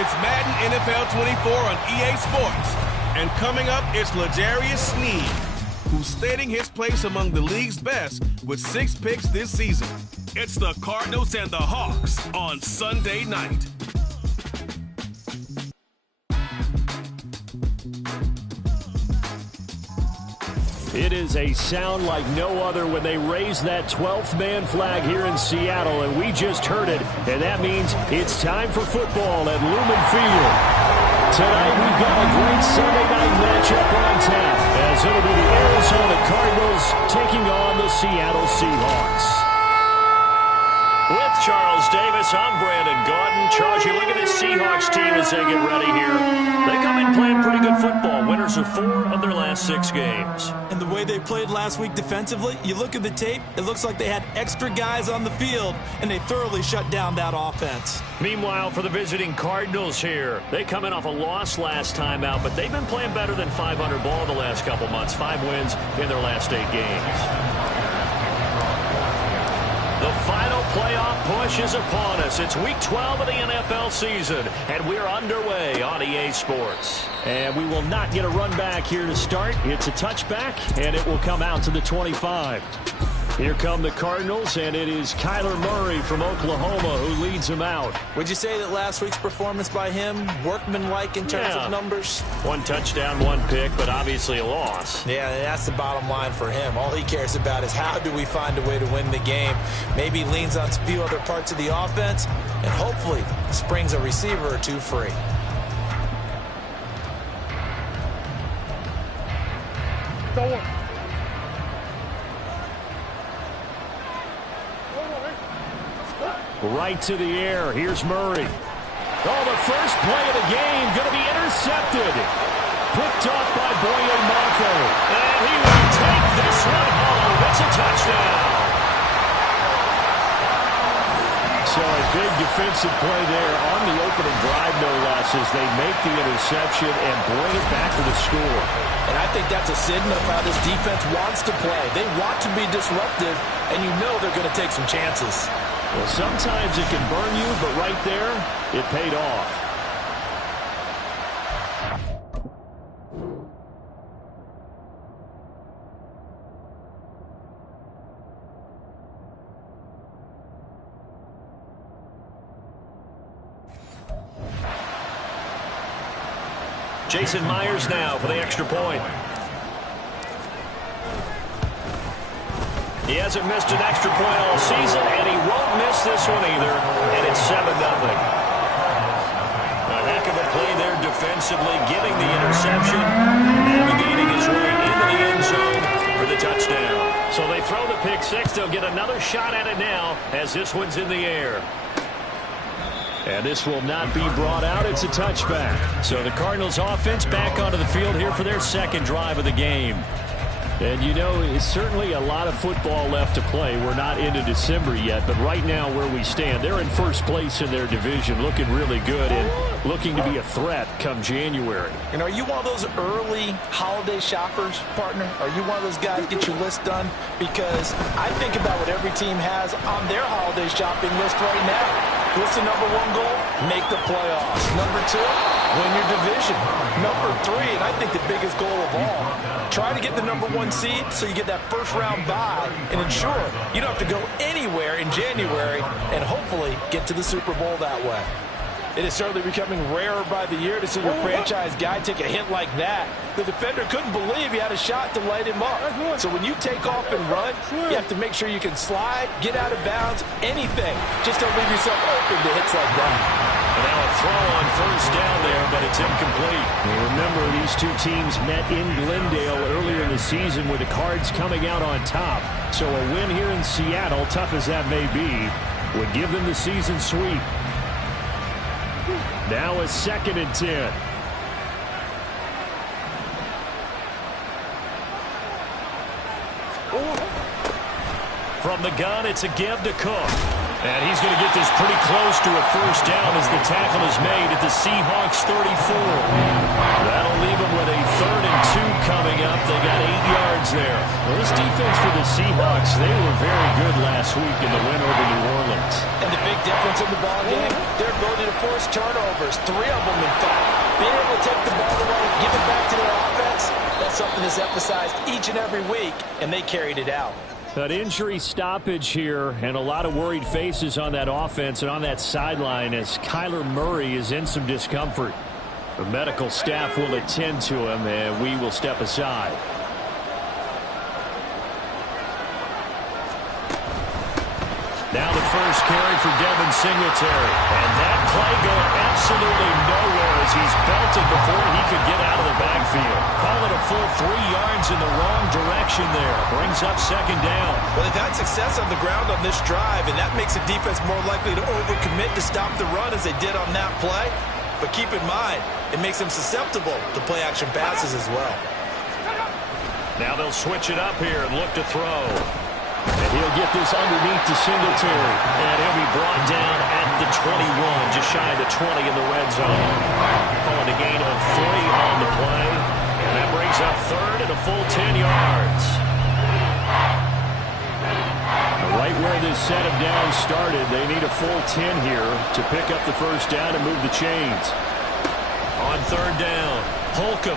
It's Madden NFL 24 on EA Sports. And coming up, it's L'Jarius Sneed, who's stating his place among the league's best with 6 picks this season. It's the Cardinals and the Hawks on Sunday night. It is a sound like no other when they raise that 12th man flag here in Seattle, and we just heard it, and that means it's time for football at Lumen Field. Tonight we've got a great Sunday night matchup on tap, as it'll be the Arizona Cardinals taking on the Seattle Seahawks. With Charles Davis, I'm Brandon Gaudin. Charles, you look at this Seahawks team as they get ready here. They come in playing pretty good football. Winners of 4 of their last 6 games. And the way they played last week defensively, you look at the tape, it looks like they had extra guys on the field, and they thoroughly shut down that offense. Meanwhile, for the visiting Cardinals here, they come in off a loss last time out, but they've been playing better than 500 ball the last couple months. 5 wins in their last 8 games. The final playoff push is upon us. It's week 12 of the NFL season, and we're underway on EA Sports. And we will not get a run back here to start. It's a touchback, and it will come out to the 25. Here come the Cardinals, and it is Kyler Murray from Oklahoma who leads them out. Would you say that last week's performance by him, workmanlike in terms of numbers? 1 touchdown, 1 pick, but obviously a loss. Yeah, that's the bottom line for him. All he cares about is how do we find a way to win the game. Maybe leans on a few other parts of the offense, and hopefully springs a receiver or 2 free. Right to the air. Here's Murray. Oh, the first play of the game going to be intercepted. Picked off by Boye Mafe. And he will take this one home. It's a touchdown. So a big defensive play there on the opening drive, no less, as they make the interception and bring it back to the score. And I think that's a signal of how this defense wants to play. They want to be disruptive, and you know they're going to take some chances. Well, sometimes it can burn you, but right there, it paid off. Jason Myers now for the extra point. He hasn't missed an extra point all season, and he won't miss this one either, and it's 7-0. A heck of a play there defensively, getting the interception, navigating his way into the end zone for the touchdown. So they throw the pick 6. They'll get another shot at it now as this one's in the air. And this will not be brought out. It's a touchback. So the Cardinals offense back onto the field here for their second drive of the game. And, you know, it's certainly a lot of football left to play. We're not into December yet, but right now where we stand, they're in first place in their division, looking really good and looking to be a threat come January. And are you one of those early holiday shoppers, partner? Are you one of those guys get your list done? Because I think about what every team has on their holiday shopping list right now. What's the number 1 goal? Make the playoffs. Number 2, win your division. Number 3, and I think the biggest goal of all, try to get the number 1 seed so you get that first round bye and ensure you don't have to go anywhere in January and hopefully get to the Super Bowl that way. It is certainly becoming rarer by the year to see your franchise guy take a hit like that. The defender couldn't believe he had a shot to light him up. So when you take off and run, you have to make sure you can slide, get out of bounds, anything. Just don't leave yourself open to hits like that. And now a throw on first down there, but it's incomplete. And remember, these 2 teams met in Glendale earlier in the season with the Cards coming out on top. So a win here in Seattle, tough as that may be, would give them the season sweep. Now a 2nd and 10. From the gun, it's a give to Cook. And he's going to get this pretty close to a first down as the tackle is made at the Seahawks 34. That'll leave them with a 3rd and 2 coming up. They got 8 yards there. Well, this defense for the Seahawks, they were very good last week in the win over New Orleans. yards. And the big difference in the ball game, their ability to force turnovers, 3 of them in fact. Being able to take the ball away, give it back to their offense, that's something that's emphasized each and every week, and they carried it out. An injury stoppage here and a lot of worried faces on that offense and on that sideline as Kyler Murray is in some discomfort. The medical staff will attend to him, and we will step aside. Now the first carry for Devin Singletary. And that play going absolutely nowhere as he's belted before he could get out of the backfield. Call it a full 3 yards in the wrong direction there. Brings up second down. Well, they've had success on the ground on this drive, and that makes the defense more likely to overcommit to stop the run as they did on that play. But keep in mind, it makes them susceptible to play-action passes as well. Now they'll switch it up here and look to throw. And he'll get this underneath to Singletary. And he'll be brought down at the 21, just shy of the 20 in the red zone. Calling a gain of 3 on the play. And that brings up third and a full 10 yards. Right where this set of downs started, they need a full 10 here to pick up the first down and move the chains. On third down, Holcomb.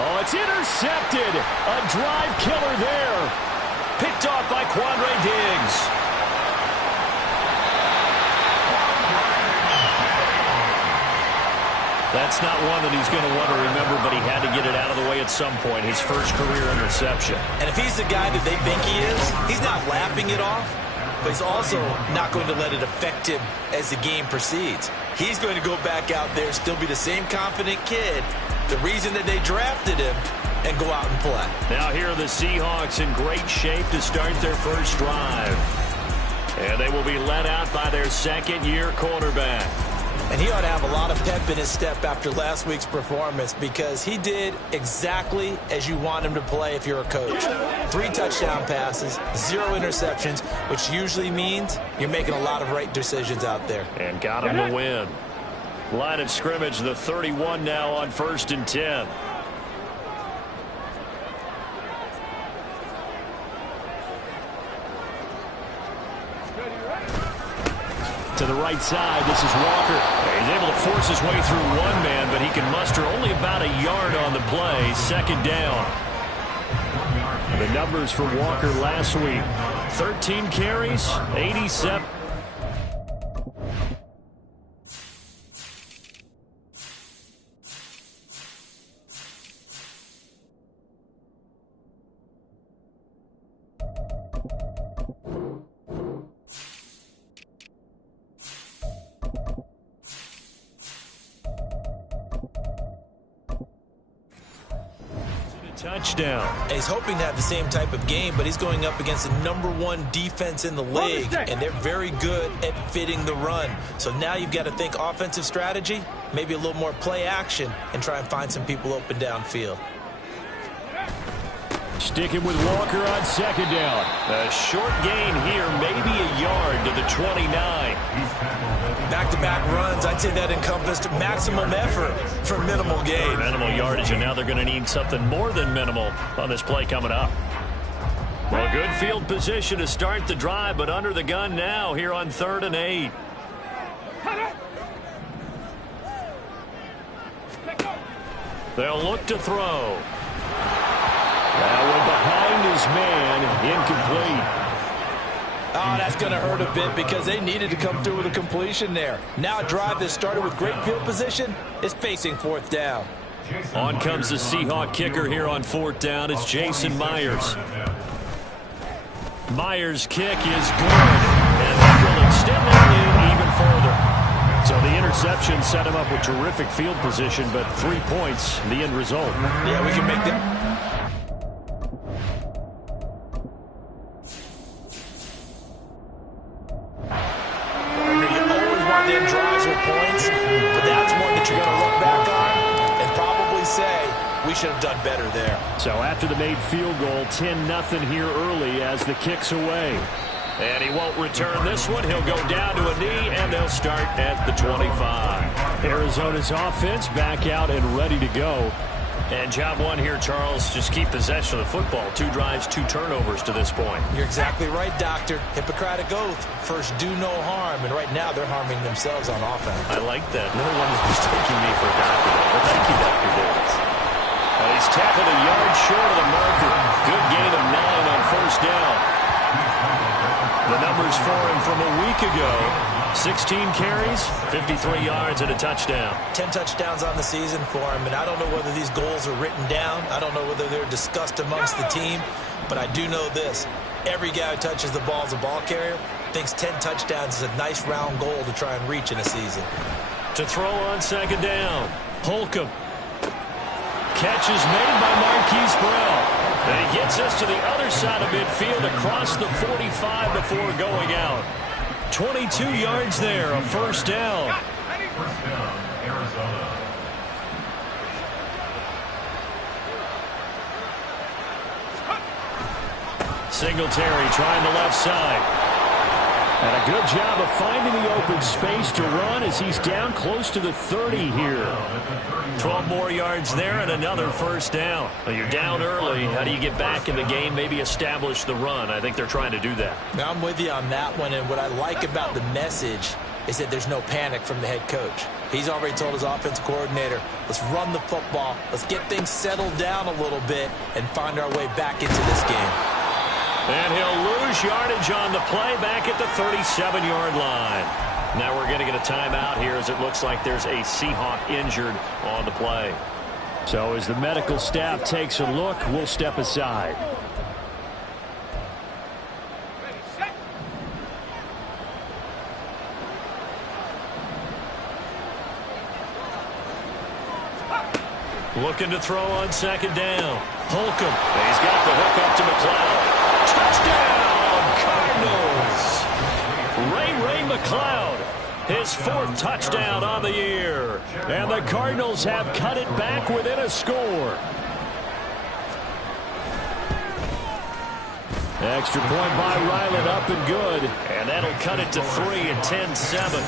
Oh, it's intercepted. A drive killer there. Picked off by Quandre Diggs. That's not one that he's going to want to remember, but he had to get it out of the way at some point. His first career interception. And if he's the guy that they think he is, he's not laughing it off, but he's also not going to let it affect him as the game proceeds. He's going to go back out there, still be the same confident kid, the reason that they drafted him, and go out and play. Now here are the Seahawks in great shape to start their first drive. And they will be led out by their second-year quarterback. And he ought to have a lot of pep in his step after last week's performance because he did exactly as you want him to play if you're a coach. 3 touchdown passes, 0 interceptions, which usually means you're making a lot of right decisions out there. And got him to win. Line of scrimmage, the 31 now on 1st and 10. To the right side, this is Walker. He's able to force his way through one man, but he can muster only about a yard on the play. Second down. The numbers for Walker last week. 13 carries, 87. Touchdown. And he's hoping to have the same type of game, but he's going up against the #1 defense in the league, and they're very good at fitting the run. So now you've got to think offensive strategy, maybe a little more play action, and try and find some people open downfield. Sticking with Walker on second down. A short gain here, maybe a yard to the 29. Back-to-back runs, I'd say that encompassed maximum effort for minimal gain. Minimal yardage, and now they're going to need something more than minimal on this play coming up. Well, good field position to start the drive, but under the gun now here on 3rd and 8. They'll look to throw. Now behind his man, incomplete. Oh, that's going to hurt a bit because they needed to come through with a completion there. Now a drive that started with great field position is facing 4th down. On comes the Seahawk kicker here on 4th down. It's Jason Myers. Myers' kick is good, and that will extend that lead even further. So the interception set him up with terrific field position, but 3 points, the end result. Yeah, we can make that. We should have done better there. So after the made field goal, 10-0 here early as the kick's away. And he won't return this one. He'll go down to a knee, and they'll start at the 25. Arizona's offense back out and ready to go. And job one here, Charles, just keep possession of the football. 2 drives, 2 turnovers to this point. You're exactly right, Doctor. Hippocratic oath. First, do no harm. And right now, they're harming themselves on offense. I like that. No one is mistaking me for a doctor. But thank you, Dr. Davis. He's tackled a yard short of the marker. Good gain of 9 on first down. The numbers for him from a week ago. 16 carries, 53 yards, and a touchdown. 10 touchdowns on the season for him, and I don't know whether these goals are written down. I don't know whether they're discussed amongst the team, but I do know this. Every guy who touches the ball as a ball carrier thinks 10 touchdowns is a nice round goal to try and reach in a season. To throw on second down, Holcomb. Catch is made by Marquise Burrell. And he gets us to the other side of midfield across the 45 before going out. 22 yards there, a first down. First down, Arizona. Singletary trying the left side. And a good job of finding the open space to run as he's down close to the 30 here. 12 more yards there and another first down. Well, you're down early. How do you get back in the game, maybe establish the run? I think they're trying to do that. Now, I'm with you on that one, and what I like about the message is that there's no panic from the head coach. He's already told his offensive coordinator, let's run the football, let's get things settled down a little bit and find our way back into this game. And he'll lose yardage on the play back at the 37-yard line. Now we're going to get a timeout here as it looks like there's a Seahawk injured on the play. So as the medical staff takes a look, we'll step aside. Looking to throw on second down. Holcomb. He's got the hook up to McLeod. Touchdown, Cardinals. Ray McLeod, his 4th touchdown on the year. And the Cardinals have cut it back within a score. Extra point by Ryland, up and good. And that'll cut it to 3 at 10-7.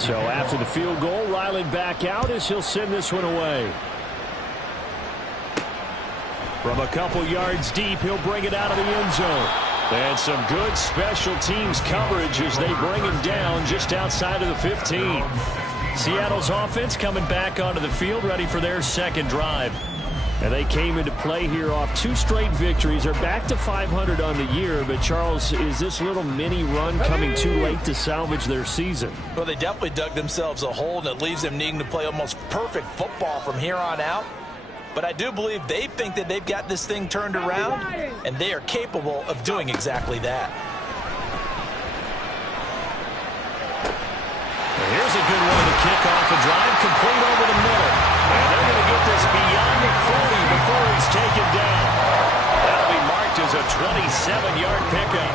So after the field goal, Ryland back out as he'll send this one away. From a couple yards deep, he'll bring it out of the end zone. And some good special teams coverage as they bring him down just outside of the 15. Seattle's offense coming back onto the field, ready for their second drive. And they came into play here off 2 straight victories. They're back to 500 on the year. But, Charles, is this little mini run coming too late to salvage their season? Well, they definitely dug themselves a hole, and it leaves them needing to play almost perfect football from here on out. But I do believe they think that they've got this thing turned around, and they are capable of doing exactly that. Here's a good one to kick off the drive, complete over the middle. And they're going to get this beyond the 40 before it's taken down. That'll be marked as a 27-yard pickup.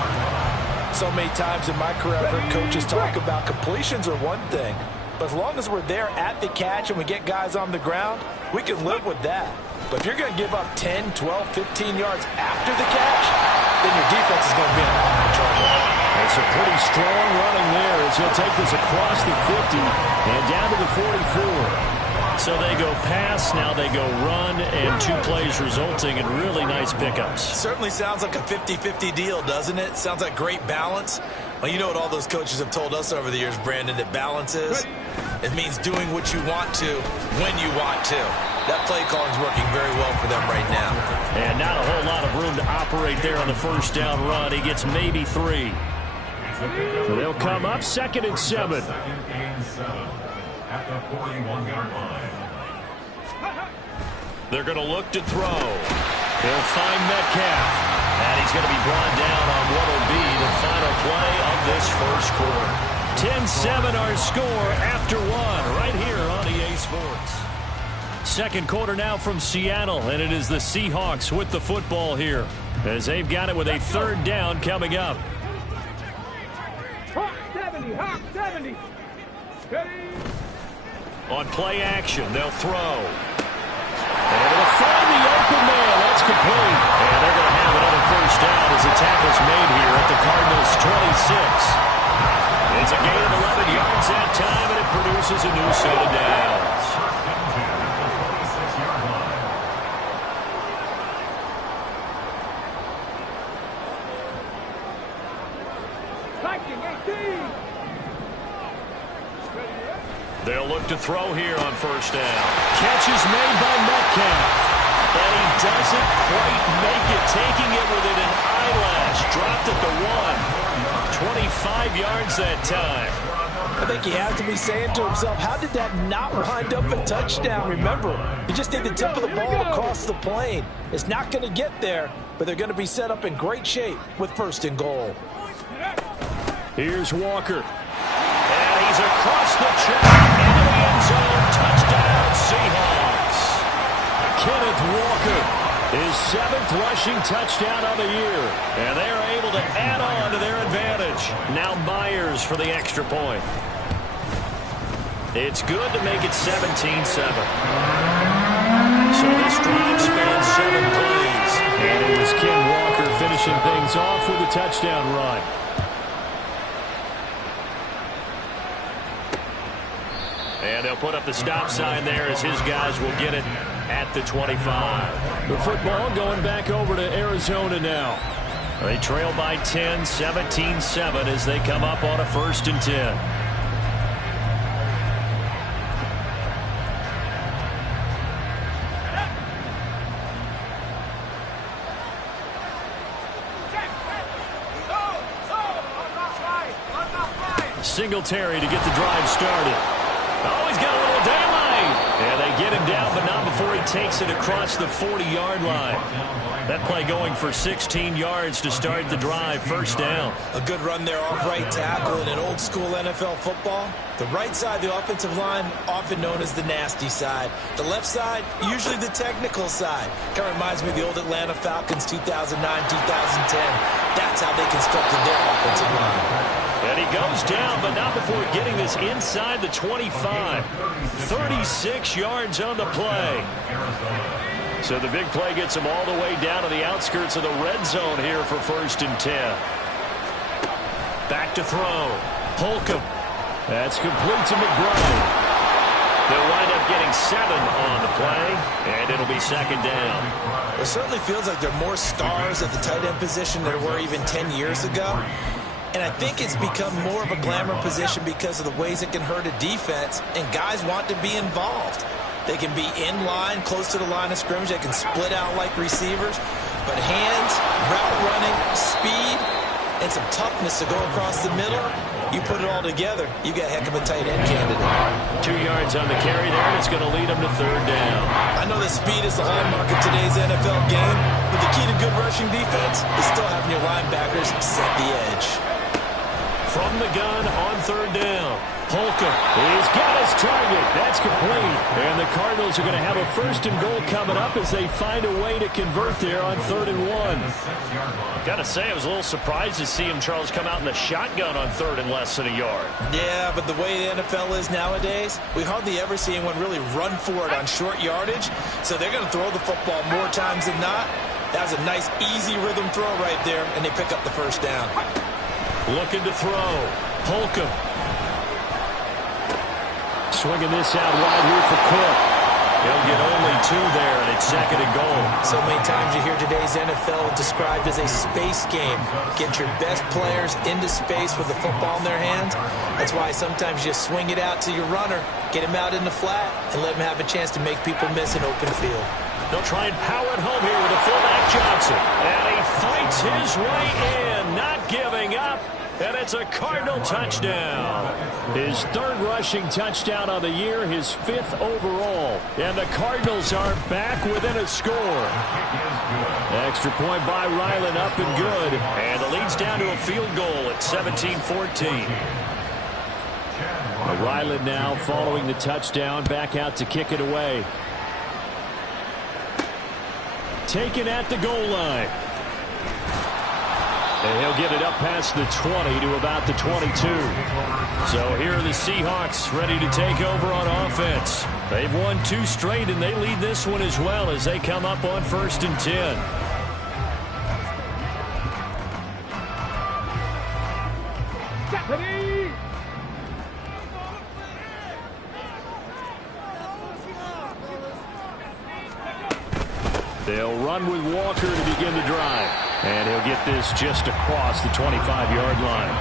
So many times in my career, I've heard coaches talk about completions are one thing. But as long as we're there at the catch and we get guys on the ground, we can live with that. But if you're going to give up 10, 12, 15 yards after the catch, then your defense is going to be in a lot of trouble. It's a pretty strong running there as he'll take this across the 50 and down to the 44. So they go pass, now they go run, and 2 plays resulting in really nice pickups. Certainly sounds like a 50-50 deal, doesn't it? Sounds like great balance. Well, you know what all those coaches have told us over the years, Brandon, that balance is? It means doing what you want to when you want to. That play calling is working very well for them right now. And not a whole lot of room to operate there on the first down run. He gets maybe 3. So they'll come up 2nd and 7. At the 41-yard line. They're going to look to throw. They'll find Metcalf. And he's going to be brought down on what will be the final play of this first quarter. 10-7 our score after 1 right here on EA Sports. Second quarter now from Seattle, and it is the Seahawks with the football here as they've got it with a 3rd down coming up. Hawk 70. Ready? On play action, they'll throw. And they'll find the open man. That's complete. And they're going to have another first down as the tackle's made here at the Cardinals' 26. It's a gain of 11 yards that time, and it produces a new set of downs. Viking 18. They'll look to throw here on first down. Catch is made by Metcalf. And he doesn't quite make it, taking it within an eyelash. Dropped at the 1. 25 yards that time. I think he has to be saying to himself, how did that not wind up a touchdown? Remember, you just need the tip of the ball across the plane. It's not going to get there, but they're going to be set up in great shape with 1st and goal. Here's Walker. And he's across the track into the end zone. Touchdown, Seahawks. Kenneth Walker, his 7th rushing touchdown of the year. And they're able to add on to their advantage. Now Myers for the extra point. It's good to make it 17-7. So this drive spans 7 plays. And it was Ken Walker finishing things off with a touchdown run. And they'll put up the stop sign there as his guys will get it at the 25. The football going back over to Arizona now. They trail by 10, 17-7 as they come up on a 1st and 10. Singletary to get the drive started. Oh, he's got a little daylight. And they get him down, but not before he takes it across the 40-yard line. That play going for 16 yards to start the drive. 1st down. A good run there off right tackle in an old-school NFL football. The right side of the offensive line, often known as the nasty side. The left side, usually the technical side. Kind of reminds me of the old Atlanta Falcons 2009, 2010. That's how they constructed their offensive line. And he goes down, but not before getting this inside the 25. 36 yards on the play. So the big play gets him all the way down to the outskirts of the red zone here for 1st and 10. Back to throw. Holcomb. That's complete to McBride. They'll wind up getting 7 on the play, and it'll be 2nd down. It certainly feels like there are more stars at the tight end position than there were even 10 years ago. And I think it's become more of a glamour position because of the ways it can hurt a defense, and guys want to be involved. They can be in line, close to the line of scrimmage. They can split out like receivers. But hands, route running, speed, and some toughness to go across the middle, you put it all together, you got a heck of a tight end candidate. 2 yards on the carry there, and it's going to lead them to 3rd down. I know that speed is the hallmark of today's NFL game, but the key to good rushing defense is still having your linebackers set the edge. From the gun on 3rd down. Holcomb, he's got his target. That's complete. And the Cardinals are going to have a 1st and goal coming up as they find a way to convert there on 3rd and 1. Got to say, I was a little surprised to see him, Charles, come out in the shotgun on 3rd and less than a yard. Yeah, but the way the NFL is nowadays, we hardly ever see anyone really run for it on short yardage. So they're going to throw the football more times than not. That was a nice, easy rhythm throw right there, and they pick up the 1st down. Looking to throw. Holcomb. Swinging this out wide here for Cook. He'll get only 2 there, and it's 2nd and goal. So many times you hear today's NFL described as a space game. Get your best players into space with the football in their hands. That's why sometimes you swing it out to your runner, get him out in the flat, and let him have a chance to make people miss an open field. They'll try and power it home here with a fullback Johnson. And he fights his way in, not giving up. And it's a Cardinal touchdown. His 3rd rushing touchdown of the year, his 5th overall. And the Cardinals are back within a score. Extra point by Ryland, up and good. And the lead's down to a field goal at 17-14. Ryland now following the touchdown, back out to kick it away. Taken at the goal line. And he'll get it up past the 20 to about the 22. So here are the Seahawks ready to take over on offense. They've won 2 straight, and they lead this one as well as they come up on 1st and 10. Deputy! They'll run with Walker to begin the drive. And he'll get this just across the 25-yard line.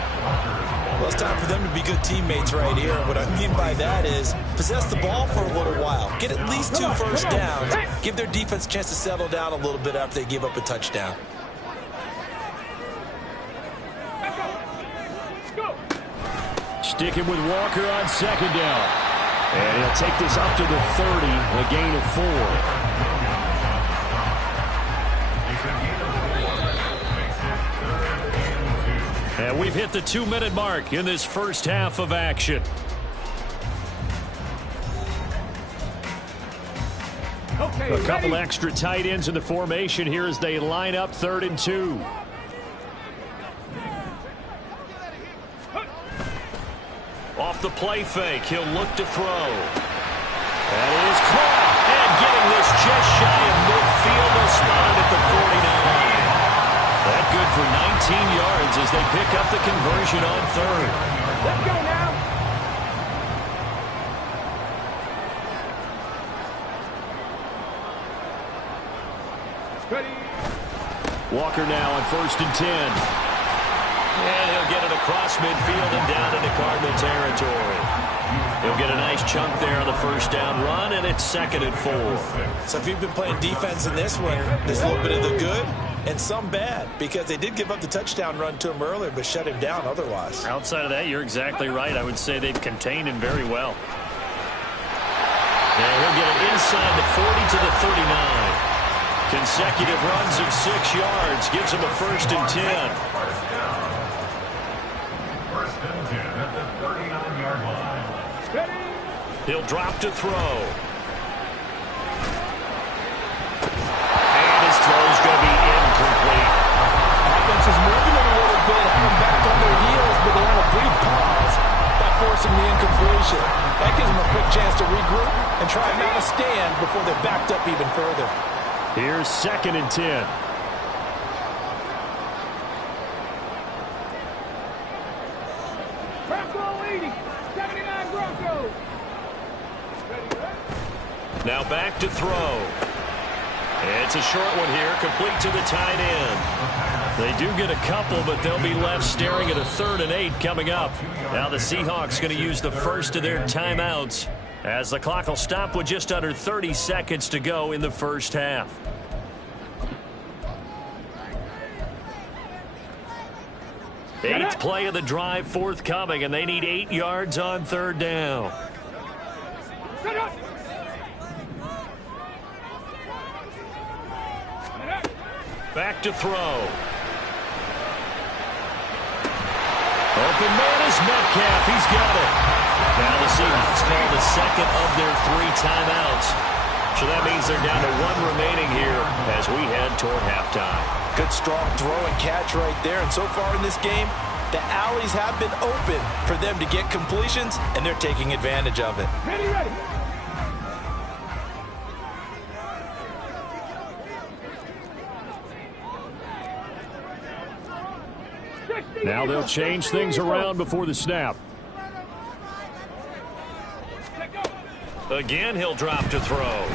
Well, it's time for them to be good teammates right here. What I mean by that is possess the ball for a little while. Get at least 2 first downs. Give their defense a chance to settle down a little bit after they give up a touchdown. Sticking with Walker on second down. And he'll take this up to the 30, a gain of 4. And we've hit the 2-minute mark in this first half of action. Okay, A couple ready? extra tight ends in the formation here as they line up 3rd and 2. Off the play fake, he'll look to throw. That is caught. And getting this just shy of midfield, they'll spot it at the 49. That good for 19 yards as they pick up the conversion on 3rd. Let's go now. Ready? Walker now on 1st and 10. And he'll get it across midfield and down into Cardinal territory. He'll get a nice chunk there on the first down run, and it's 2nd and 4. So if you've been playing defense in this one, there's a little bit of the good and some bad, because they did give up the touchdown run to him earlier but shut him down otherwise. Outside of that, you're exactly right. I would say they've contained him very well. And he'll get it inside the 40 to the 39. Consecutive runs of 6 yards gives him a 1st and 10. First and 10 at the 39-yard line. Ready? He'll drop to throw. And his throw's going to be incomplete. Offense is moving a little bit, having back on their heels, but they have a brief pause by forcing the incompletion. That gives them a quick chance to regroup and try not to stand before they're backed up even further. Here's 2nd and 10. Bronco 80. 79 Broncos. Ready? Now back to throw. It's a short one here, complete to the tight end. They do get a couple, but they'll be left staring at a 3rd and 8 coming up. Now the Seahawks going to use the first of their timeouts as the clock will stop with just under 30 seconds to go in the first half. Eighth play of the drive forthcoming, and they need 8 yards on 3rd down. Set up. Back to throw. Open man is Metcalf. He's got it. Now the Seahawks call the 2nd of their 3 timeouts. So that means they're down to 1 remaining here as we head toward halftime. Good strong throw and catch right there. And so far in this game, the alleys have been open for them to get completions, and they're taking advantage of it. Ready, ready. Now they'll change things around before the snap. Again, he'll drop to throw.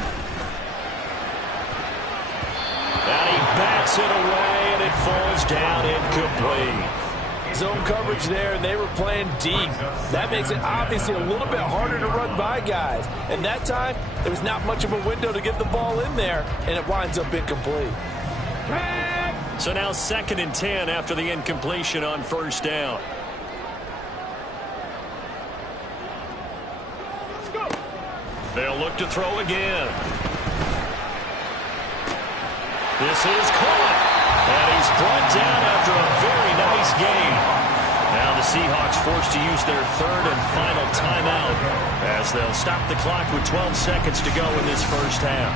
And he bats it away, and it falls down incomplete. Zone coverage there, and they were playing deep. That makes it obviously a little bit harder to run by guys. And that time, there was not much of a window to get the ball in there, and it winds up incomplete. So now 2nd and 10 after the incompletion on 1st down. They'll look to throw again. This is caught. And he's brought down after a very nice gain. Now the Seahawks forced to use their 3rd and final timeout as they'll stop the clock with 12 seconds to go in this first half.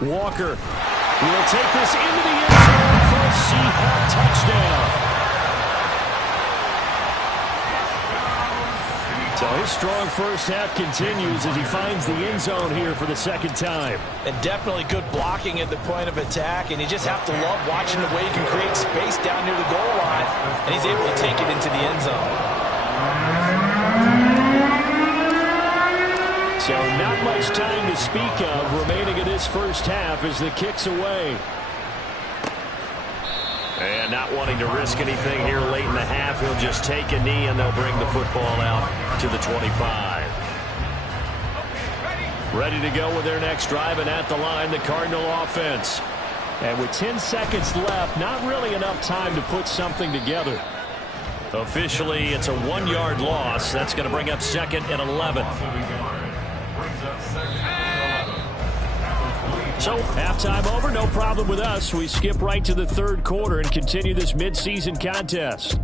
Walker will take this into the end zone for a Seahawk touchdown. So his strong first half continues as he finds the end zone here for the second time. And definitely good blocking at the point of attack, and you just have to love watching the way he can create space down near the goal line, and he's able to take it into the end zone. So not much time to speak of remaining in this first half as the kick's away. And not wanting to risk anything here late in the half, he'll just take a knee and they'll bring the football out to the 25. Ready to go with their next drive, and at the line, the Cardinal offense. And with 10 seconds left, not really enough time to put something together. Officially, it's a 1-yard loss. That's going to bring up 2nd and 11. So, halftime over, no problem with us. We skip right to the third quarter and continue this midseason contest.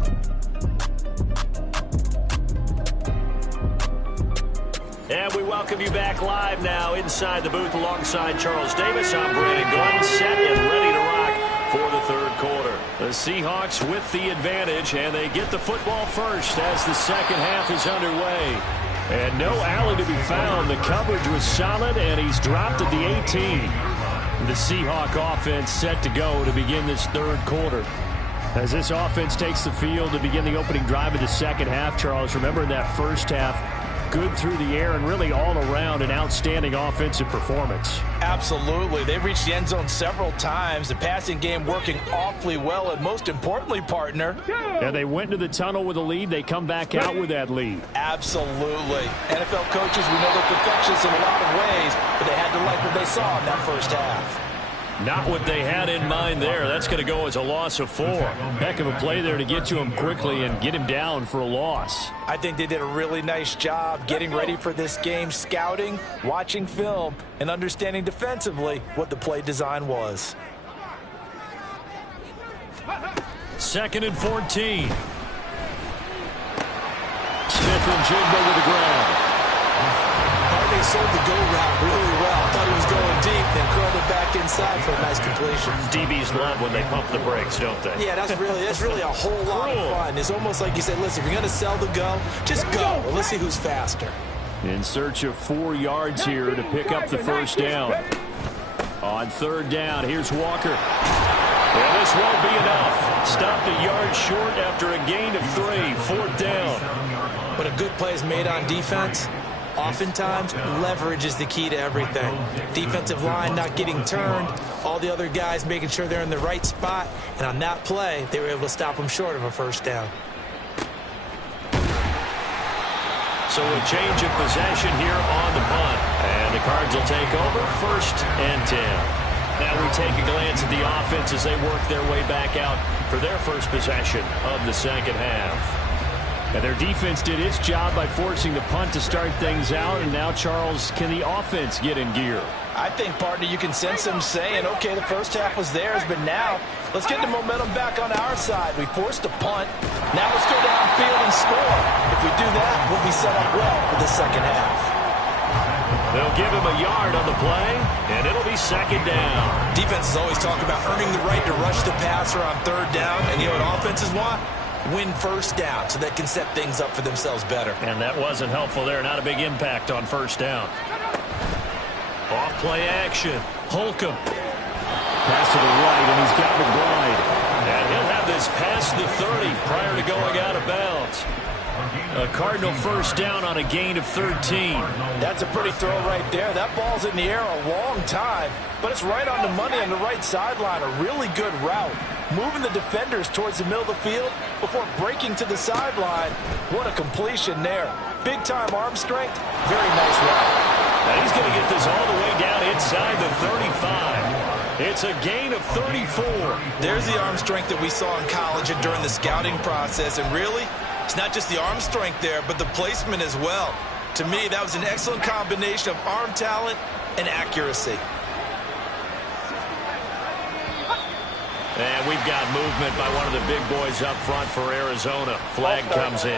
And we welcome you back live now inside the booth alongside Charles Davis. I'm Brandon Gordon, set and ready to rock for the third quarter. The Seahawks with the advantage, and they get the football first as the second half is underway. And no alley to be found. The coverage was solid, and he's dropped at the 18. The Seahawk offense set to go to begin this third quarter. As this offense takes the field to begin the opening drive of the second half, Charles, remember in that first half, good through the air and really all around an outstanding offensive performance. Absolutely. They reached the end zone several times. The passing game working awfully well, and most importantly, partner. Yeah, they went into the tunnel with a lead. They come back out with that lead. Absolutely. NFL coaches, we know they're perfectionists in a lot of ways, but they had to like what they saw in that first half. Not what they had in mind there. That's going to go as a loss of 4. Heck of a play there to get to him quickly and get him down for a loss. I think they did a really nice job getting ready for this game, scouting, watching film, and understanding defensively what the play design was. 2nd and 14. Smith and Jigba with the ground. They sold the go route really well. Thought he was going deep, then curled it back inside for a nice completion. DBs love when they pump the brakes, don't they? Yeah, that's really a whole lot of fun. It's almost like you say, listen, if you're going to sell the go, just go. And let's see who's faster. In search of 4 yards here to pick up the first down. On third down, here's Walker. And this won't be enough. Stopped a yard short after a gain of 3. 4th down. When a good play is made on defense, oftentimes, leverage is the key to everything. Defensive line not getting turned, all the other guys making sure they're in the right spot, and on that play, they were able to stop them short of a first down. So a change of possession here on the punt. And the Cards will take over 1st and 10. Now we take a glance at the offense as they work their way back out for their first possession of the second half. And their defense did its job by forcing the punt to start things out. And now, Charles, can the offense get in gear? I think, partner, you can sense them saying, okay, the first half was theirs, but now let's get the momentum back on our side. We forced a punt. Now let's go downfield and score. If we do that, we'll be set up well for the second half. They'll give him a yard on the play, and it'll be 2nd down. Defenses always talk about earning the right to rush the passer on 3rd down, and you know what offenses want? Win first down so they can set things up for themselves better. And that wasn't helpful there. Not a big impact on 1st down. Off play action. Holcomb. Pass to the right, and he's got McBride. And he'll have this past the 30 prior to going out of bounds. A Cardinal first down on a gain of 13. That's a pretty throw right there. That ball's in the air a long time, but it's right on the money on the right sideline. A really good route. Moving the defenders towards the middle of the field before breaking to the sideline. What a completion there. Big-time arm strength. Very nice route. And he's going to get this all the way down inside the 35. It's a gain of 34. There's the arm strength that we saw in college and during the scouting process. And really, it's not just the arm strength there, but the placement as well. To me, that was an excellent combination of arm talent and accuracy. And we've got movement by one of the big boys up front for Arizona. Flag comes in.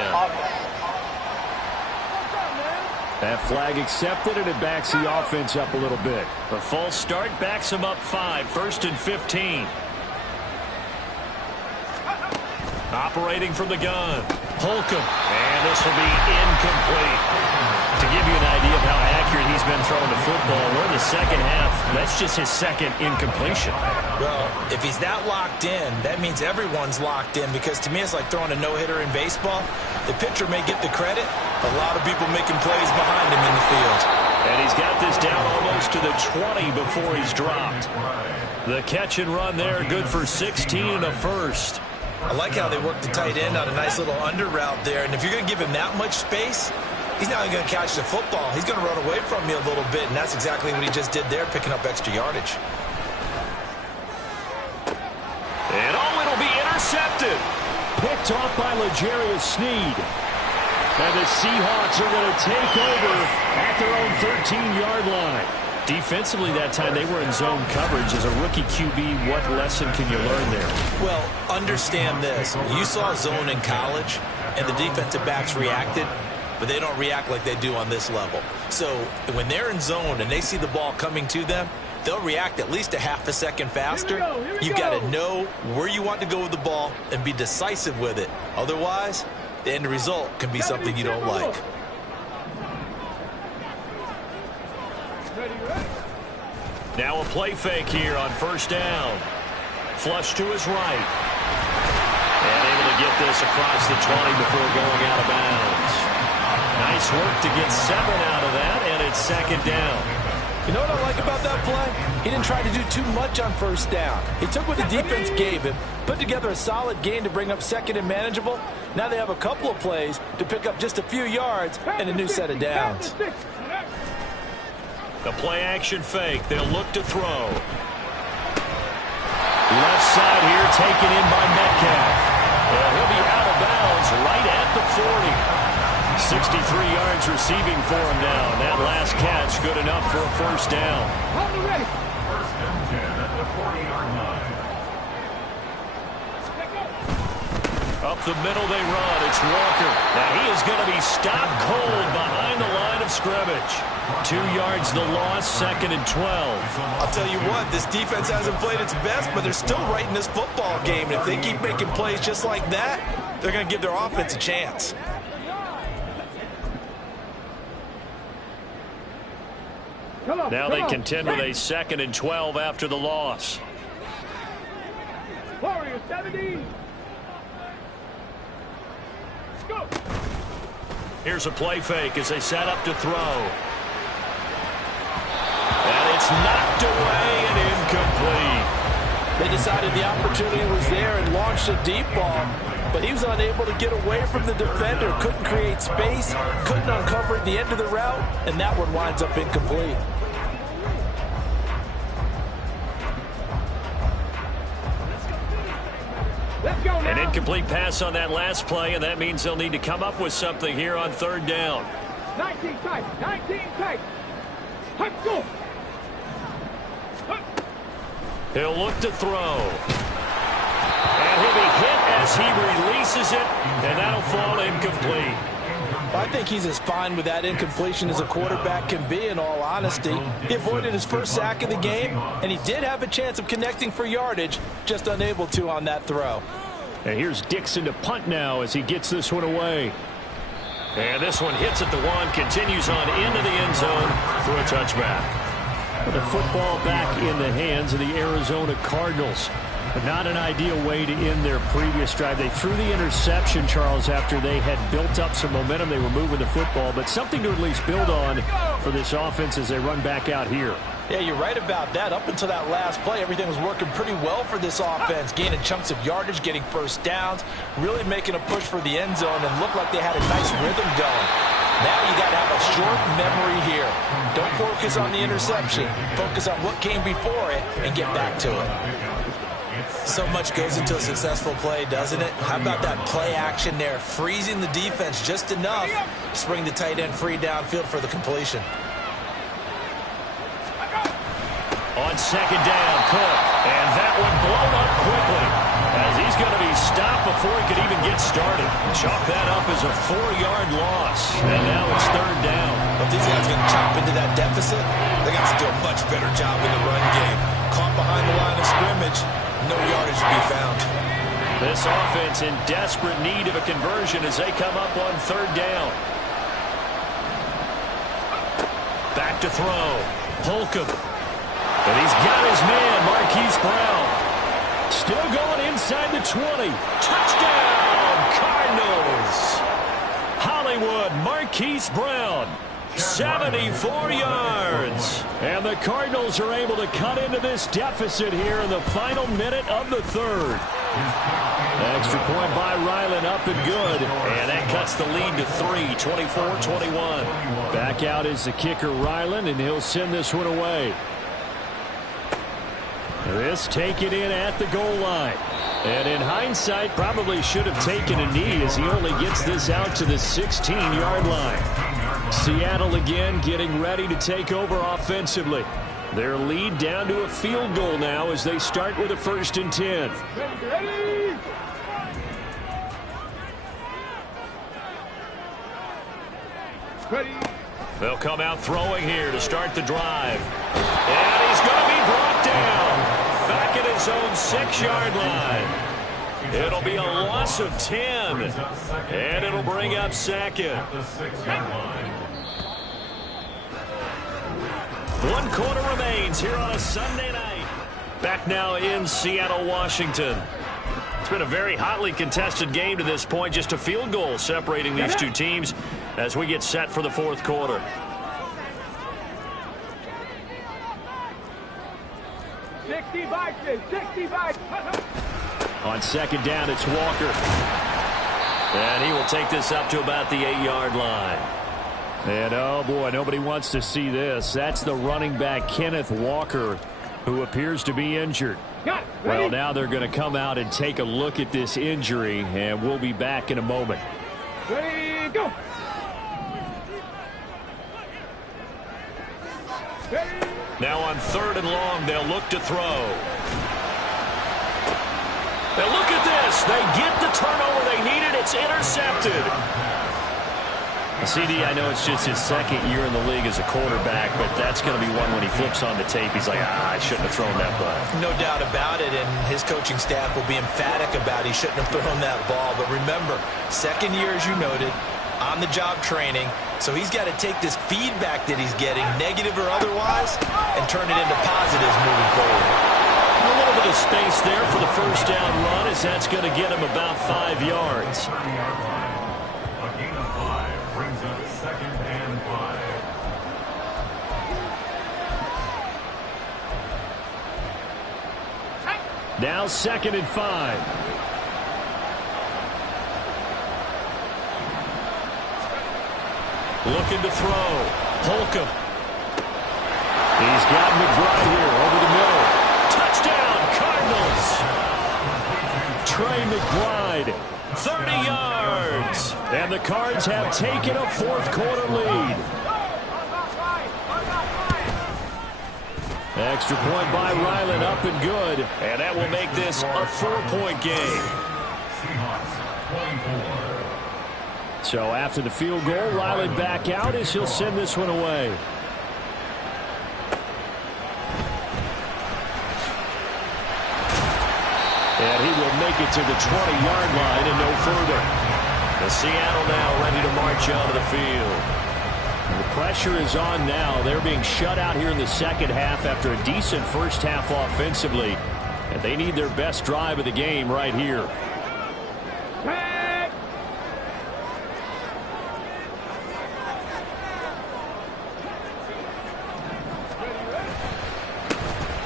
That flag accepted, and it backs the offense up a little bit. A false start backs them up 5. 1st and 15. Operating from the gun. Holcomb. And this will be incomplete. To give you an idea of how accurate he's been throwing the football, we're in the second half. That's just his second incompletion. Well, if he's that locked in, that means everyone's locked in, because to me it's like throwing a no-hitter in baseball. The pitcher may get the credit. A lot of people making plays behind him in the field. And he's got this down almost to the 20 before he's dropped. The catch and run there, good for 16 and a first. I like how they work the tight end on a nice little under route there. And if you're going to give him that much space, he's not going to catch the football. He's going to run away from you a little bit, and that's exactly what he just did there, picking up extra yardage. And it'll be intercepted. Picked off by L'Jarius Sneed. And the Seahawks are going to take over at their own 13-yard line. Defensively that time, they were in zone coverage. As a rookie QB, what lesson can you learn there? Well, understand this. You saw zone in college, and the defensive backs reacted, but they don't react like they do on this level. So when they're in zone and they see the ball coming to them, they'll react at least a half a second faster. You've got to know where you want to go with the ball and be decisive with it. Otherwise, the end result can be something you don't like. Now a play fake here on first down. Flush to his right. And able to get this across the 20 before going out of bounds. Nice work to get 7 out of that, and it's second down. You know what I like about that play? He didn't try to do too much on first down. He took what the defense gave him, put together a solid gain to bring up second and manageable. Now they have a couple of plays to pick up just a few yards and a new set of downs. The play action fake. They'll look to throw. Left side here taken in by Metcalf. And he'll be out of bounds right at the 40. 63 yards receiving for him now. And that last catch good enough for a first down. First and 10 at the 40-yard line. Up the middle they run. It's Walker. Now he is going to be stopped cold behind the line of scrimmage. 2 yards the loss, second and 12. I'll tell you what, this defense hasn't played its best, but they're still right in this football game. And if they keep making plays just like that, they're going to give their offense a chance. Now they contend with a second and 12 after the loss. Warriors 17. Go. Here's a play fake as they set up to throw. And it's knocked away and incomplete. They decided the opportunity was there and launched a deep ball, but he was unable to get away from the defender, couldn't create space, couldn't uncover at the end of the route, and that one winds up incomplete. An incomplete pass on that last play, and that means they'll need to come up with something here on third down. 19 tight. 19 tight. Let's go. He'll look to throw. And he'll be hit as he releases it, and that'll fall incomplete. I think he's as fine with that incompletion as a quarterback can be, in all honesty. He avoided his first sack of the game, and he did have a chance of connecting for yardage, just unable to on that throw. And here's Dixon to punt now as he gets this one away. And this one hits at the 1, continues on into the end zone for a touchback. The football back in the hands of the Arizona Cardinals. But not an ideal way to end their previous drive. They threw the interception, Charles, after they had built up some momentum. They were moving the football, but something to at least build on for this offense as they run back out here. Yeah, you're right about that. Up until that last play, everything was working pretty well for this offense, gaining chunks of yardage, getting first downs, really making a push for the end zone, and looked like they had a nice rhythm going. Now you got to have a short memory here. Don't focus on the interception. Focus on what came before it and get back to it. So much goes into a successful play, doesn't it? How about that play action there, freezing the defense just enough to bring the tight end free downfield for the completion. On second down, Cook, and that one blown up quickly as he's going to be stopped before he could even get started. Chalk that up as a 4-yard loss, and now it's third down. If these guys are going to chop into that deficit, they got to do a much better job in the run game. Caught behind the line of scrimmage, no yardage to be found. This offense in desperate need of a conversion as they come up on third down. Back to throw. Holcomb. And he's got his man, Marquise Brown. Still going inside the 20. Touchdown, Cardinals. Hollywood, Marquise Brown. 74 yards. And the Cardinals are able to cut into this deficit here in the final minute of the third. Extra point by Ryland, up and good. And that cuts the lead to 3, 24-21. Back out is the kicker, Ryland, and he'll send this one away. This taken in at the goal line. And in hindsight, probably should have taken a knee as he only gets this out to the 16-yard line. Seattle again getting ready to take over offensively. Their lead down to a field goal now as they start with a 1st and 10. Ready. They'll come out throwing here to start the drive. And he's going to be brought down. Back at his own 6-yard line. It'll be a loss of 10. And it'll bring up second. 1 quarter remains here on a Sunday night. Back now in Seattle, Washington. It's been a very hotly contested game to this point. Just a field goal separating these two teams as we get set for the 4th quarter. On 2nd down, it's Walker. And he will take this up to about the 8-yard line. And, oh, boy, nobody wants to see this. That's the running back, Kenneth Walker, who appears to be injured. Well, now they're going to come out and take a look at this injury, and we'll be back in a moment. Ready, go. Ready. Now on 3rd and long, they'll look to throw. Now look at this. They get the turnover they needed. It's intercepted. CD, I know it's just his 2nd year in the league as a quarterback, but that's going to be one when he flips on the tape. He's like, I shouldn't have thrown that ball. No doubt about it, and his coaching staff will be emphatic about he shouldn't have thrown that ball. But remember, 2nd year, as you noted, on-the-job training, so he's got to take this feedback that he's getting, negative or otherwise, and turn it into positives moving forward. A little bit of space there for the 1st down run, as that's going to get him about 5 yards. Now 2nd and 5. Looking to throw. Holcomb. He's got McBride here over the middle. Touchdown, Cardinals. Trey McBride, 30 yards. And the Cards have taken a 4th quarter lead. Extra point by Ryland, up and good. And that will make this a 4-point game. So after the field goal, Ryland back out as he'll send this one away. And he will make it to the 20-yard line and no further. The Seattle now ready to march onto the field. The pressure is on now. They're being shut out here in the 2nd half after a decent 1st half offensively. And they need their best drive of the game right here.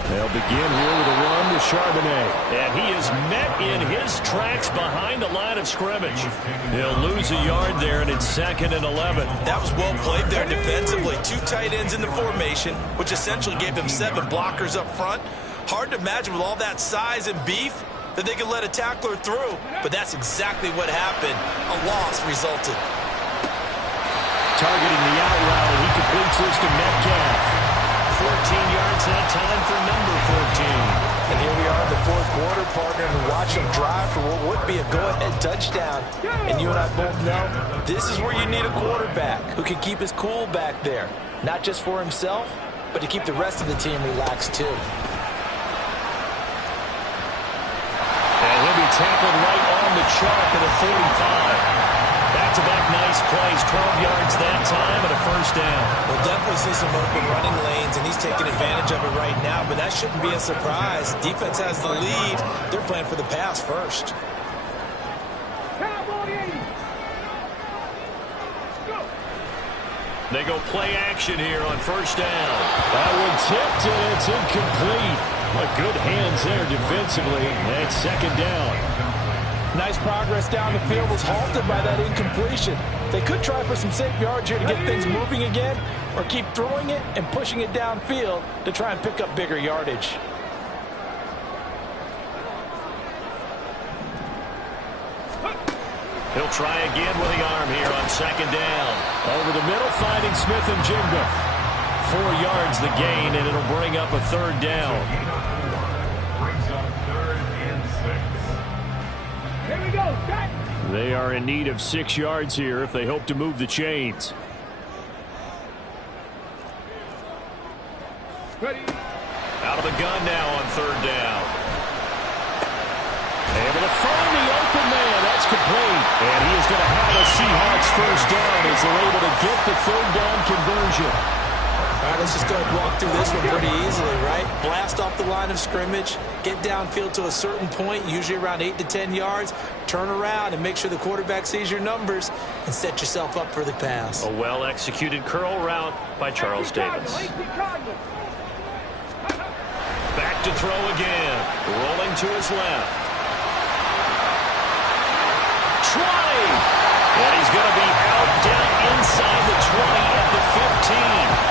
They'll begin here with a run to Charbonnet. And he is met in his tracks behind the line of scrimmage. He'll lose a yard there, and it's 2nd and 11. That was well played there defensively. 2 tight ends in the formation, which essentially gave them 7 blockers up front. Hard to imagine with all that size and beef that they could let a tackler through. But that's exactly what happened. A loss resulted. Targeting the out route, he completes this to Metcalf. 14 yards that time for number 14. And here we are in the 4th quarter, partner, and watch them drive for what would be a go-ahead touchdown. And you and I both know this is where you need a quarterback who can keep his cool back there. Not just for himself, but to keep the rest of the team relaxed too. And he'll be tackled right on the chalk at a 45. Back-to-back nice plays, 12 yards that time and a first down. We'll definitely see some open running lanes, and he's taking advantage of it right now, but that shouldn't be a surprise. Defense has the lead. They're playing for the pass first. They go play action here on first down. That one tipped, and it's incomplete. Good hands there defensively. And second down. Nice progress down the field was halted by that incompletion. They could try for some safe yards here to get things moving again, or keep throwing it and pushing it downfield to try and pick up bigger yardage. He'll try again with the arm here on second down. Over the middle, finding Smith and Jigba. 4 yards the gain, and it'll bring up a third down. Brings up 3rd and 6. Here we go. Set. They are in need of 6 yards here if they hope to move the chains. Ready. Out of the gun now on third down. Able to find the open man. That's complete. And he is going to have a Seahawks first down as they're able to get the third down conversion. All right, let's just go ahead and walk through this one pretty easily, right? Blast off the line of scrimmage, get downfield to a certain point, usually around 8 to 10 yards, turn around and make sure the quarterback sees your numbers and set yourself up for the pass. A well-executed curl route by Charles Davis. Back to throw again. Rolling to his left. 20. And he's going to be out down inside the 20 at the 15.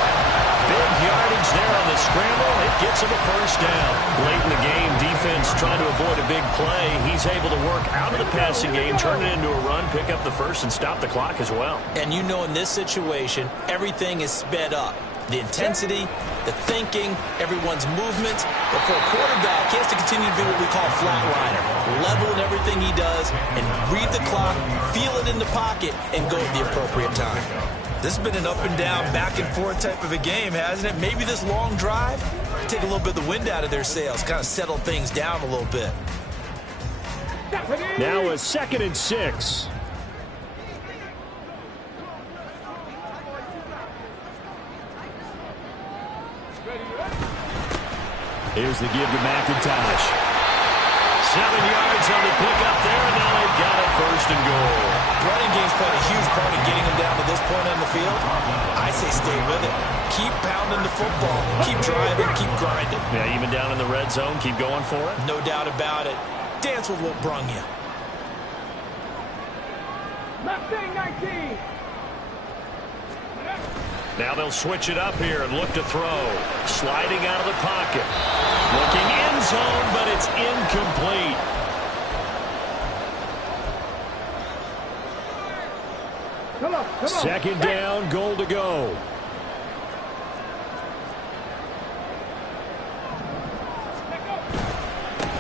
Big yardage there on the scramble. It gets him a first down. Late in the game, defense trying to avoid a big play. He's able to work out of the passing game, turn it into a run, pick up the first, and stop the clock as well. And you know in this situation, everything is sped up. The intensity, the thinking, everyone's movement. But for a quarterback, he has to continue to be what we call a flatliner. Level in everything he does and read the clock, feel it in the pocket, and go at the appropriate time. This has been an up and down, back and forth type of a game, hasn't it? Maybe this long drive, take a little bit of the wind out of their sails, kind of settle things down a little bit. Now a 2nd and 6. Here's the give to McIntosh. 7 yards on the pickup there, and now they've got it first and goal. Running game's played a huge part in getting him down to this point on the field. I say stay with it. Keep pounding the football. Keep driving. Keep grinding. Yeah, even down in the red zone, keep going for it. No doubt about it. Dance with what brung you. Left thing 19. Now they'll switch it up here and look to throw. Sliding out of the pocket. Looking end zone, but it's incomplete. Come on. Second down, goal to go.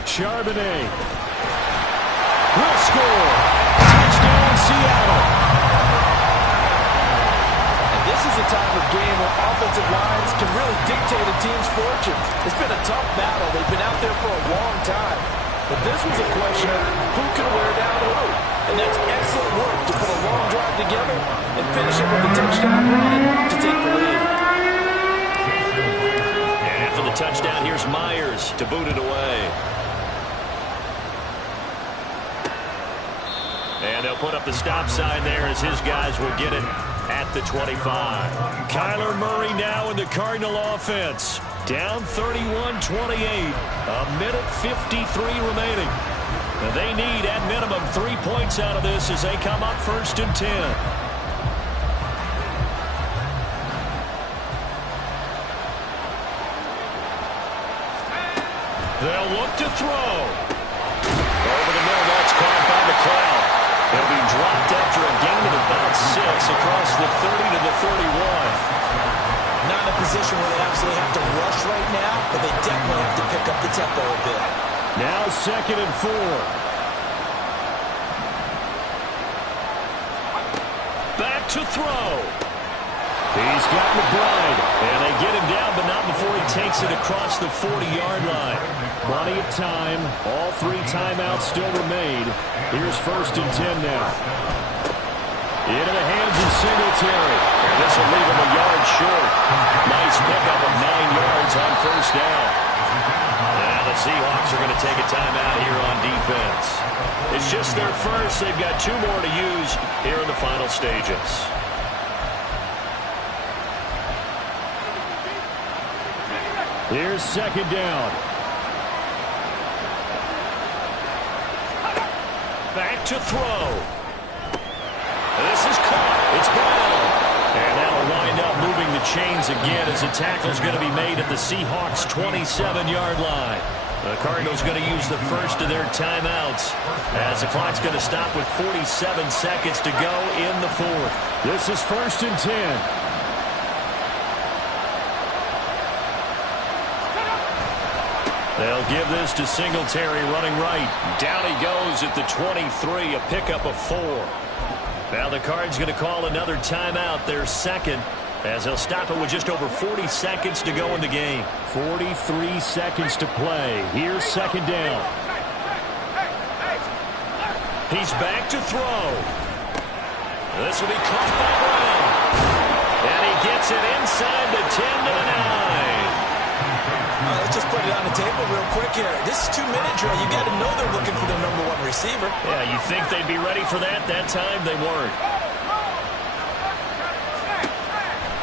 Charbonnet will score. Touchdown, Seattle. This is a type of game where offensive lines can really dictate a team's fortunes. It's been a tough battle. They've been out there for a long time. But this was a question of who can wear down who. And that's excellent work to put a long drive together and finish it with a touchdown run to take the lead. And after the touchdown, here's Myers to boot it away. And they'll put up the stop sign there as his guys will get it at the 25. Kyler Murray now in the Cardinal offense. Down 31-28. A minute 53 remaining. And they need, at minimum, 3 points out of this as they come up 1st and 10. They'll look to throw. Over the middle, that's caught by McLeod. He'll be dropped after a gain of about 6 across the 30 to the 31. Not in a position where they absolutely have to rush right now, but they definitely have to pick up the tempo a bit. Now 2nd and 4. Back to throw. He's got McBride, and they get him down, but not before he takes it across the 40-yard line. Plenty of time. All 3 timeouts still remain. Here's 1st and 10 now. Into the hands of Singletary. And this will leave him a yard short. Nice pickup of 9 yards on 1st down. Now the Seahawks are going to take a timeout here on defense. It's just their first. They've got 2 more to use here in the final stages. Here's 2nd down. Back to throw. This is caught. It's Brown. And that'll wind up moving the chains again as the tackle's going to be made at the Seahawks' 27-yard line. The Cardinals going to use the first of their timeouts as the clock's going to stop with 47 seconds to go in the 4th. This is 1st and 10. They'll give this to Singletary running right. Down he goes at the 23, a pickup of 4. Now the Cards going to call another timeout, their 2nd, as they'll stop it with just over 40 seconds to go in the game. 43 seconds to play. Here's 2nd down. He's back to throw. This will be caught by Brown. And he gets it inside the 10 to the 9. Let's just put it on the table real quick here. This is 2-minute drill. You got to know they're looking for their #1 receiver. Yeah, you think they'd be ready for that? That time they weren't.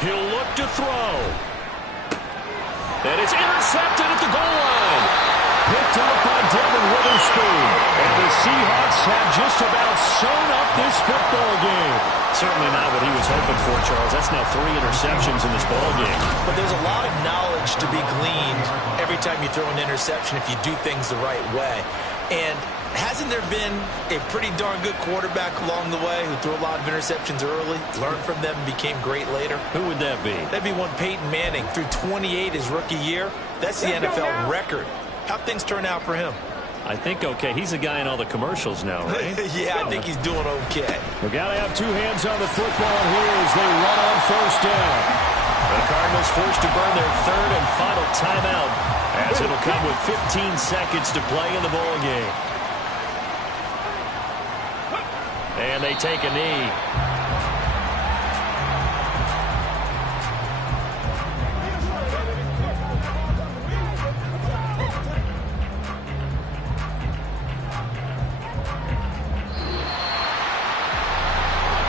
He'll look to throw. And it's intercepted at the goal line. Picked up by Devin Witherspoon. And the Seahawks have just about sewn up this football game. Certainly not what he was hoping for, Charles. That's now 3 interceptions in this ball game. But there's a lot of knowledge to be gleaned every time you throw an interception if you do things the right way. And hasn't there been a pretty darn good quarterback along the way who threw a lot of interceptions early, learned from them, and became great later? Who would that be? That'd be one Peyton Manning. Threw 28 his rookie year. That's the NFL record. How'd things turn out for him? I think okay. He's a guy in all the commercials now, right? Yeah, I think he's doing okay. We've got to have 2 hands on the football here as they run on 1st down. The Cardinals forced to burn their 3rd and final timeout as it'll come with 15 seconds to play in the ball game. And they take a knee.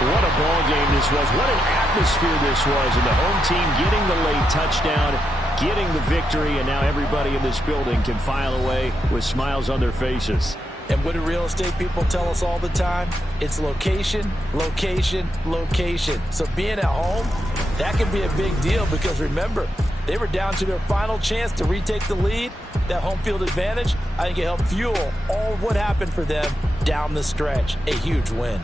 What a ball game this was. What an atmosphere this was. And the home team getting the late touchdown, getting the victory, and now everybody in this building can file away with smiles on their faces. And what do real estate people tell us all the time? It's location, location, location. So being at home, that can be a big deal because remember, they were down to their final chance to retake the lead. That home field advantage, I think it helped fuel all of what happened for them down the stretch. A huge win.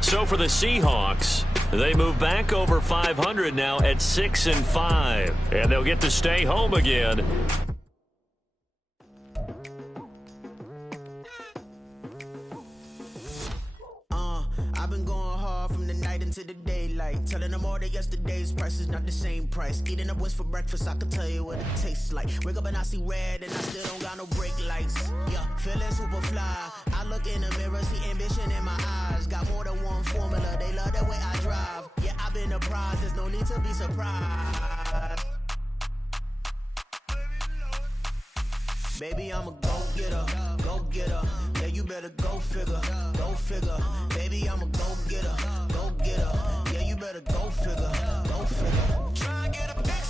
So for the Seahawks, they move back over 500 now at 6-5. And they'll get to stay home again. I've been going hard from the night into the daylight, telling them all that yesterday's price is not the same price. Eating up wings for breakfast, I can tell you what it tastes like. Wake up and I see red and I still don't got no brake lights. Yeah, feeling super fly. I look in the mirror, see ambition in my eyes. Got more than one formula, they love the way I drive. Yeah, I've been a prize, there's no need to be surprised. Baby, I'm a go-getter, go-getter. Yeah, you better go figure, go figure. Baby, I'm a go-getter, go-getter. Yeah, you better go figure, go figure. Try and get a piece